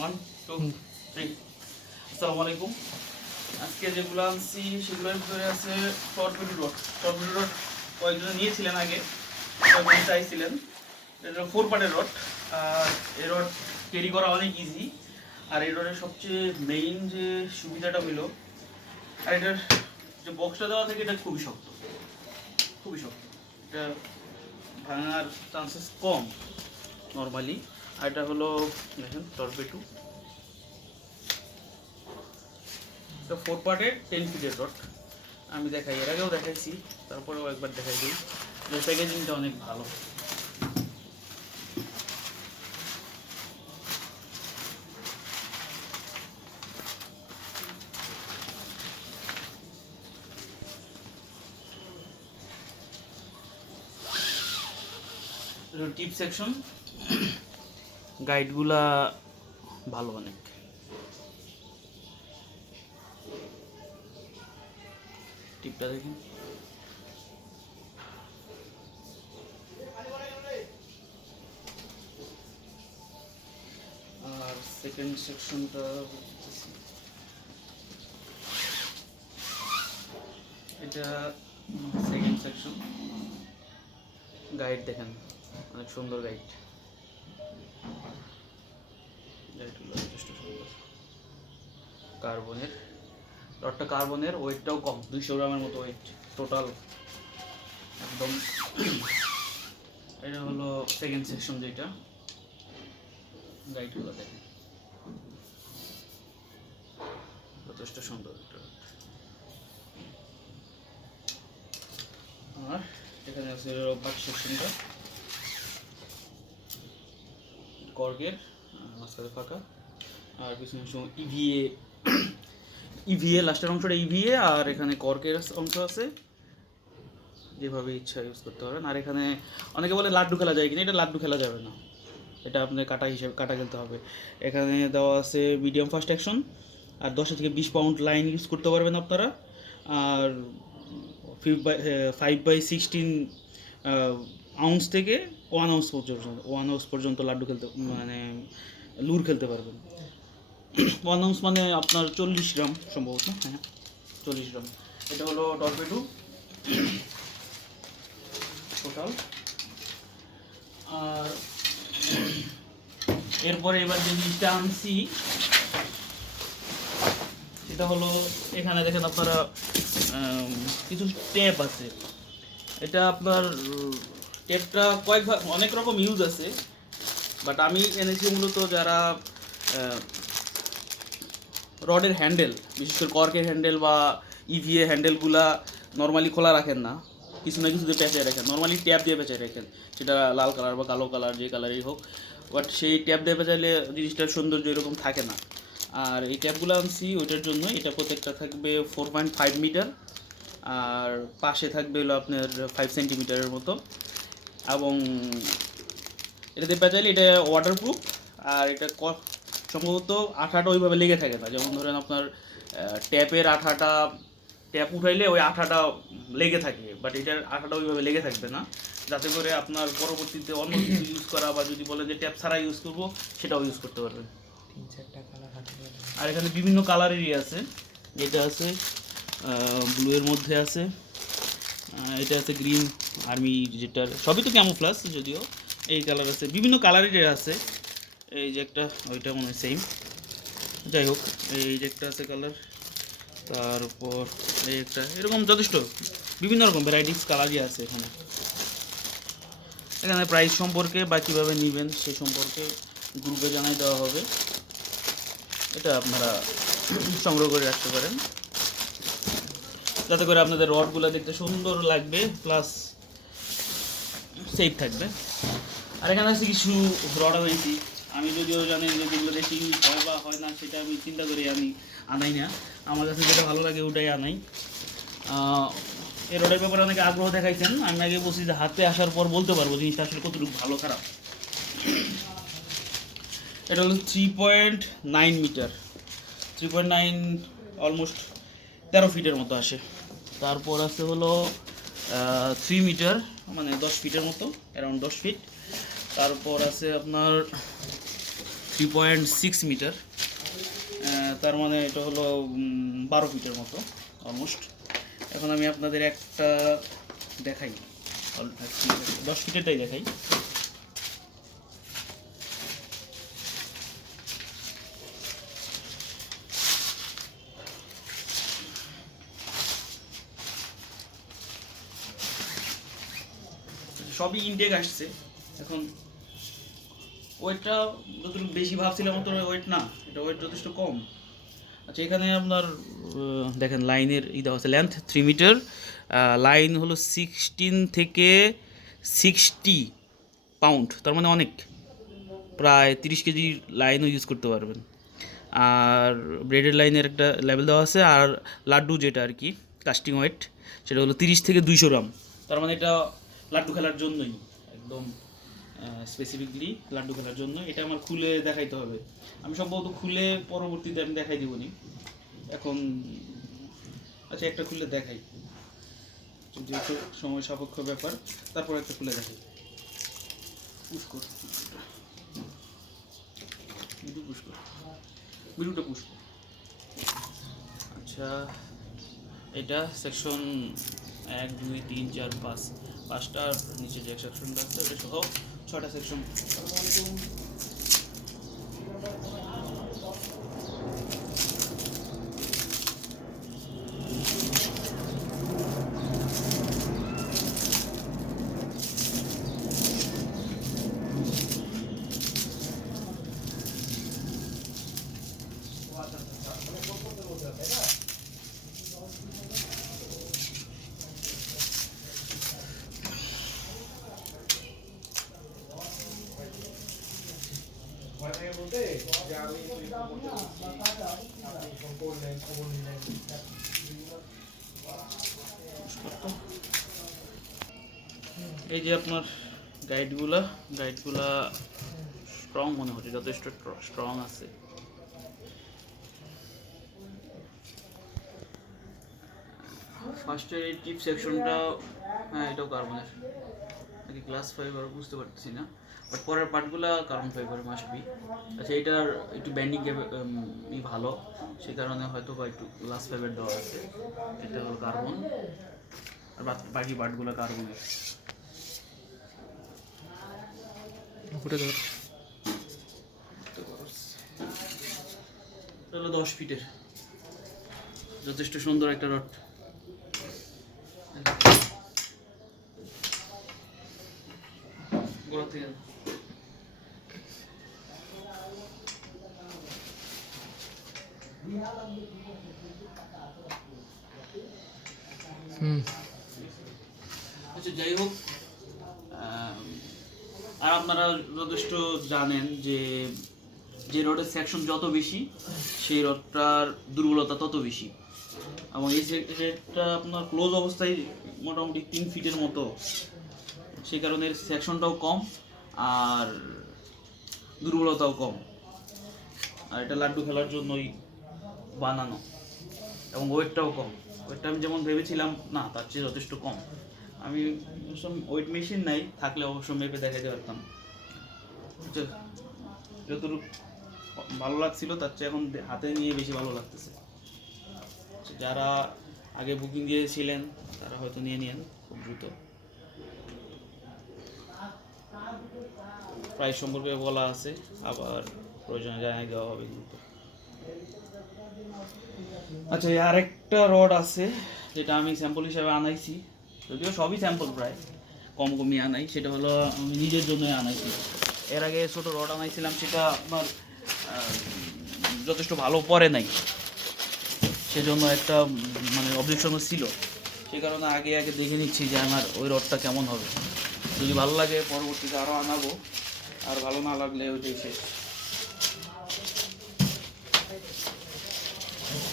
1 2 3 আসসালামু আলাইকুম। আজকে যেগুলো আনছি সেগুলোর ভিতরে আছে টর্পিডো রড। টর্পিডো রড কয়েকজন নিয়েছিলেন আগে, কয়েকজন চাইছিলেন। এটা 4 পার্টের রড। আর এই রড ক্যারি করা অনেক ইজি। আর এই রডের সবচেয়ে মেইন যে সুবিধাটা হলো, আর এটার যে বক্সটা দেওয়া থাকে এটা খুবই শক্ত, খুবই শক্ত। এটা ভাঙার চান্সেস কম নর্মালি। আর এটা হলো দেখেন টর্পিডো, এটা 4 পার্টের 10 ফিটের রড। আমি দেখাই, এর আগেও দেখাইছি, তারপরেও একবার দেখাই দিই। প্যাকেজিংটা অনেক ভালো। টিপ সেকশন, গাইডগুলা ভালো অনেক। টিপটা দেখেন, আর সেকেন্ড সেকশনটা এটা সেকেন্ড সেকশন। গাইড দেখেন, অনেক সুন্দর গাইড। গাইডগুলো যথেষ্ট সুন্দর। কার্বনের রডটা, কার্বনের ওয়েটটাও কম, 200 গ্রামের মতো ওয়েট টোটাল একদম। এটা হলো সেকেন্ড সেকশন যেটা। গাইডগুলো দেখেন যথেষ্ট সুন্দর এটা। আর এখানে আছে বাক সেকশনটা, কর্গের মাঝখানে ফাঁকা, আর পিছনে ইভিএ, ইভিএ লাস্টের অংশটা ইভিএ, আর এখানে কর্কের অংশ আছে। যেভাবে ইচ্ছা ইউজ করতে পারেন। আর এখানে অনেকে বলে লাড্ডু খেলা যায় কিনা, এটা লাড্ডু খেলা যাবে না, এটা আপনার কাটা হিসেবে কাটা খেলতে হবে। এখানে দেওয়া আছে মিডিয়াম ফাস্ট অ্যাকশন, আর 10 থেকে 20 পাউন্ড লাইন ইউজ করতে পারবেন আপনারা। আর 5/16 আউন্স থেকে 1 আউন্স পর্যন্ত, 1 আউন্স পর্যন্ত লাড্ডু খেলতে মানে লুর খেলতে পারবেন। 1 আউন্স মানে আপনার 40 গ্রাম সম্ভবত, হ্যাঁ 40 গ্রাম। এটা হলো টর্পেডো টোটাল। আর এরপরে এবার যে জিনিসটা আনছি সেটা হলো, এখানে দেখেন আপনারা কিছু টেপ আছে। এটা আপনার টেপটা অনেক রকম ইউজ আছে, বাট আমি এনেছি মূলত যারা রডের হ্যান্ডেল, বিশেষ করে কর্কের হ্যান্ডেল বা ইভিএ হ্যান্ডেলগুলা নর্মালি খোলা রাখেন না, কিছু না কিছু দিয়ে পেঁচায় রাখেন, নর্মালি ট্যাপ দিয়ে পেঁচায় রাখেন, সেটা লাল কালার বা কালো কালার যে কালারই হোক। বাট সেই ট্যাপ দিয়ে পেঁচাইলে জিনিসটার সৌন্দর্য এরকম থাকে না। আর এই ট্যাপগুলো আনছি ওইটার জন্য। এটা প্রত্যেকটা থাকবে 4.5 মিটার, আর পাশে থাকবে হলো আপনার 5 সেন্টিমিটারের মতো। এবং এটাতে পেঁচাইলে এটা ওয়াটারপ্রুফ। আর এটা সম্ভবত আঠাটা ওইভাবে লেগে থাকে না, যেমন ধরেন আপনার ট্যাপের আঠাটা, ট্যাপ উঠাইলে ওই আঠাটা লেগে থাকে, বাট এটার আঠাটা ওইভাবে লেগে থাকবে না, যাতে করে আপনার পরবর্তীতে অন্য কিছু ইউজ করা বা যদি বলেন যে ট্যাপ ছাড়া ইউজ করবো সেটাও ইউজ করতে পারবেন। আর এখানে বিভিন্ন কালারেরই আছে, এটা আছে ব্লু এর মধ্যে আছে, এটা আছে গ্রিন আর্মি, যেটার সবই তো ক্যামোফ্লাজ যদিও। এই কালার আছে, বিভিন্ন কালারের আছে। এই যে একটা, ওইটা মনে হয় সেম, যাই হোক। এই যে একটা আছে কালার, তারপর এই একটা, এরকম যথেষ্ট বিভিন্ন রকম ভ্যারাইটিস কালারই আছে এখানে। এখানে প্রাইস সম্পর্কে বা কীভাবে নেবেন সে সম্পর্কে গ্রুপে জানাই দেওয়া হবে, এটা আপনারা সংগ্রহ করে রাখতে পারেন, যাতে করে আপনাদের রডগুলো দেখতে সুন্দর লাগবে প্লাস সেফ থাকবে। আর এখানে আছে কিছু রড আনাইছি, আমি যদিও জানি যে যেগুলো বেশি হয় বা হয় না সেটা আমি চিন্তা করি আমি আনাই না, আমার কাছে যেটা ভালো লাগে ওটাই আনাই। এই রডের ব্যাপারে অনেকে আগ্রহ দেখাইছেন, আমি আগে বলছি যে হাতে আসার পর বলতে পারবো জিনিসটা আসলে কতটুকু ভালো খারাপ। এটা হলো 3.9 মিটার, 3.9 অলমোস্ট 13 ফিটের মতো আসে। তারপর আছে হলো 3 মিটার, মানে 10 ফিটের মতো, অ্যারাউন্ড 10 ফিট। তারপর আছে আপনার 3.6 মিটার, তার মানে এটা হলো 12 ফিটের মতো অলমোস্ট। এখন আমি আপনাদের একটা দেখাই, 10 ফিটেরটাই দেখাই। সবই ইনটেক আসছে। এখন ওয়েটটা যতটুকু বেশি ভাবছিলাম অত ওয়েট না, এটা ওয়েট যথেষ্ট কম। আচ্ছা, এখানে আপনার দেখেন লাইনের দেওয়া আছে, লেন্থ 3 মিটার, লাইন হলো 16 থেকে 60 পাউন্ড, তার মানে অনেক, প্রায় 30 কেজির লাইনও ইউজ করতে পারবেন। আর ব্রেডের লাইনের একটা লেভেল দেওয়া আছে, আর লাড্ডু যেটা আর কি কাস্টিং ওয়েট, সেটা হলো 30 থেকে 200 গ্রাম। তার মানে এটা লাড্ডু খেলার জন্যই, একদম স্পেসিফিকলি লাড্ডু খেলার জন্য। এটা আমার খুলে দেখাইতে হবে, আমি সম্ভবত খুলে পরবর্তীতে আমি দেখাই দেবনি এখন। আচ্ছা, একটা খুলে দেখাই, যেহেতু সময় সাপেক্ষ ব্যাপার, তারপর একটা খুলে দেখাই। পুশ কর ভিডিওটা পুশ কর। আচ্ছা, এটা সেকশন 1 2 3 4 5, পাঁচটার নিচে যে সেকশনটা আছে ওটা সহ 6টা সেকশন। এই যে আপনার গাইডগুলা স্ট্রং মনে হচ্ছে, যথেষ্ট স্ট্রং আছে। ফার্স্টের এই টিপ সেকশনটা, হ্যাঁ এটাও কার্বনের নাকি গ্লাস ফাইবার বুঝতে পারতেছি না, বাট পরের পার্টগুলো কার্বন ফাইবার মাস্ট বি। আচ্ছা, এটার একটু ব্যান্ডিং ভালো, সেই কারণে হয়তো বা একটু গ্লাস ফাইবার দেওয়া আছে। এটা হলো কার্বন, আর বাকি পার্টগুলো কার্বনের। এটা হলো 10 ফিটের, যথেষ্ট সুন্দর একটা রড। গোড়া থেকে আচ্ছা, যাই হোক, আর আপনারা যথেষ্ট জানেন যে যে রডের সেকশন যত বেশি, সেই রডটার দুর্বলতা তত বেশি। এবং এই সেটটা আপনার ক্লোজ অবস্থায় মোটামুটি 3 ফিটের মতো, সেই কারণে সেকশনটাও কম আর দুর্বলতাও কম। আর এটা লাড্ডু খেলার জন্যই বানানো, এবং ওয়েটটাও কম। ওয়েটটা আমি যেমন ভেবেছিলাম না, তার চেয়ে যথেষ্ট কম। আমি ওয়েট মেশিন নাই, থাকলে অবশ্য মেপে দেখাতে পারতাম। যতটুকু ভালো লাগছিল তার চেয়ে এখন হাতে নিয়ে বেশি ভালো লাগতেছে। যারা আগে বুকিং দিয়েছিলেন তারা হয়তো নিয়ে নিন খুব দ্রুত। প্রাইস সম্পর্কে বলা আছে, আবার প্রয়োজনে জানিয়ে দেওয়া হবে দ্রুত। আচ্ছা, আরেকটা রড আছে যেটা আমি স্যাম্পল হিসাবে আনাইছি, যদিও সবই স্যাম্পল প্রায় কম কমই আনাই, সেটা হলো আমি নিজের জন্যই আনাইছি। এর আগে ছোটো রড আনাইছিলাম, সেটা আপনার যথেষ্ট ভালো পড়ে নাই, সেজন্য একটা মানে অবজেকশনও ছিল। সে কারণে আগে দেখে নিচ্ছি যে আমার ওই রডটা কেমন হবে। যদি ভালো লাগে পরবর্তীতে আরও আনাবো, আর ভালো না লাগলে ওইটাই শেষ।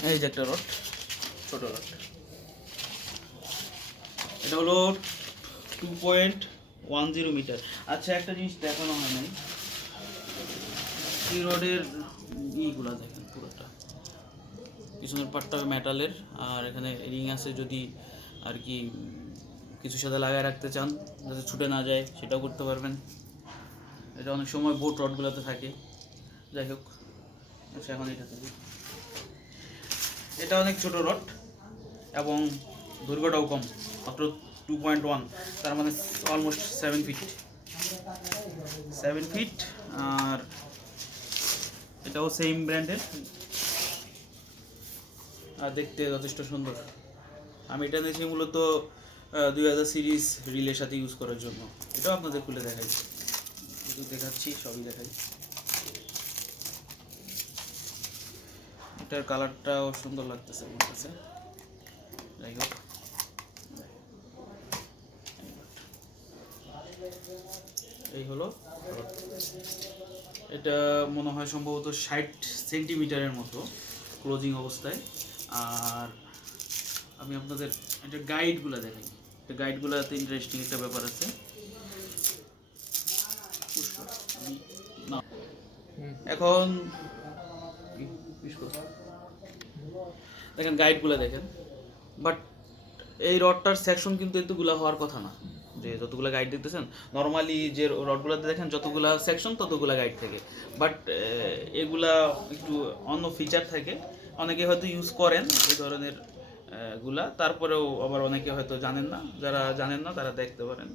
এই যে একটা রড, ছোটো রড, এটা হলো 2.10 মিটার। আচ্ছা, একটা জিনিস দেখানো হয় নাই, এই রডের ইগুলা দেখেন, পুরোটা পিছনের পার্টটা মেটালের, আর এখানে রিং আছে, যদি আর কি কিছুর সাথে লাগায় রাখতে চান যাতে ছুটে না যায় সেটাও করতে পারবেন। এটা অনেক সময় বোট রডগুলোতে থাকে, যাই হোক, আচ্ছা এখন এটা দেখি। এটা অনেক ছোট রড এবং দৈর্ঘ্যটাও কম, মাত্র 2.1, তার মানে অলমোস্ট 7 ফিট। আর এটাও সেম ব্র্যান্ডের, আর দেখতে যথেষ্ট সুন্দর। আমি এটা নিয়েছি মূলত 2000 সিরিজ রিলের সাথে ইউজ করার জন্য। এটাও আপনাদের খুলে দেখাই, একটু দেখাচ্ছি, সবই দেখাই। এটার কালারটাও সুন্দর লাগতেছে আমার কাছে। যাই হোক, এই হলো রড। এটা মনে হয় সম্ভবত 60 সেন্টিমিটারের মতো ক্লোজিং অবস্থায়। আর আমি আপনাদের এটা গাইডগুলো দেখাই। এটা গাইডগুলোতে ইন্টারেস্টিং একটা ব্যাপার আছে। এখন দেখেন গাইডগুলো দেখেন, বাট এই রডটার সেকশন কিন্তু এতগুলো হওয়ার কথা না। যে যতগুলো গাইড দেখতেছেন, নর্মালি যে রডগুলোতে দেখেন যতগুলো সেকশন ততগুলো গাইড থাকে, বাট এগুলা একটু অন্য ফিচার থাকে। অনেকে হয়তো ইউজ করেন এই ধরনের গুলা, তারপরেও আবার অনেকে হয়তো জানেন না। যারা জানেন না তারা দেখতে পারেন।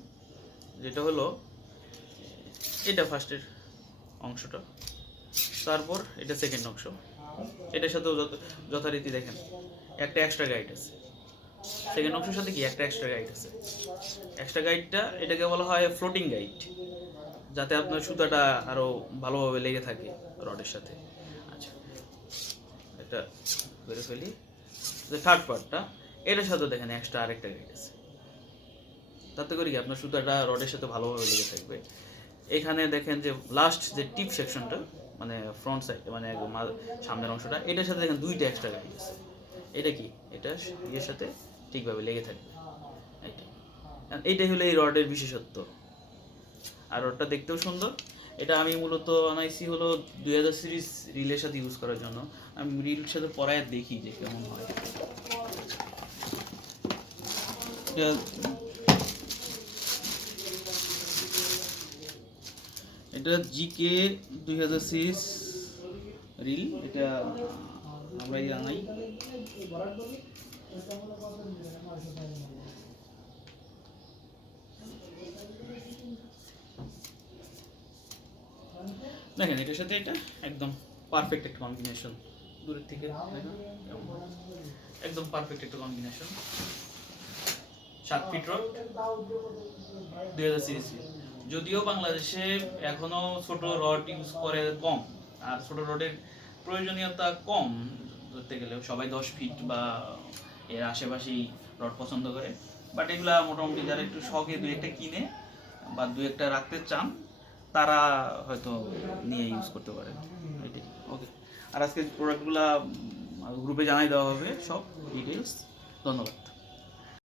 যেটা হলো এটা ফার্স্টের অংশটা, তারপর এটা সেকেন্ড অংশ। এটার সাথেও যথারীতি দেখেন একটা এক্সট্রা গাইড আছে। সেকেন্ড অংশের সাথে কি একটা এক্সট্রা গাইড আছে। এক্সট্রা গাইডটা এটাকে বলা হয় ফ্লোটিং গাইড, যাতে আপনার সুতাটা আরও ভালোভাবে লেগে থাকে রডের সাথে। আচ্ছা, এটা বেরে ফেলি। যে থার্ড পার্টটা, এটার সাথে দেখেন এক্সট্রা আরেকটা গাইড আছে, তাতে করে কি আপনার সুতাটা রডের সাথে ভালোভাবে লেগে থাকবে। এখানে দেখেন যে লাস্ট যে টিপ সেকশনটা, মানে ফ্রন্ট সাইড, মানে একদম সামনের অংশটা, এটার সাথে দেখেন দুইটা এক্সট্রা গাইড আছে। এটা কি, এটা ইয়ের সাথে ঠিকভাবে লেগে থাকবে। এইটাই হলো এই রডের বিশেষত্ব। আর রডটা দেখতেও সুন্দর। এটা আমি মূলত আনাইছি হলো 2000 সিরিজ রিলের সাথে ইউজ করার জন্য। আমি রিলের সাথে পরায় দেখি যে কেমন হয়। এটা জিকে 2000 সিরিজ রিল। এটা আমরা আনাই। দেখেন এটার সাথে এটা একদম পারফেক্ট একটা কম্বিনেশন। দূরের থেকে একদম পারফেক্ট একটা কম্বিনেশন। 7 fit rod 2000 series. যদিও বাংলাদেশে এখনো ছোট রড ইউজ করে কম, আর ছোট রডের প্রয়োজনীয়তা কম ধরতে গেলেও। সবাই 10 ফিট বা এর আশেপাশেই রড পছন্দ করে। বাট এগুলা মোটামুটি যারা একটু শখে দুই একটা কিনে বা দুই একটা রাখতে চান, তারা হয়তো নিয়ে ইউজ করতে পারে। এটাই। ওকে, আর আজকে প্রোডাক্টগুলা গ্রুপে জানাই দেওয়া হবে সব ডিটেলস। ধন্যবাদ।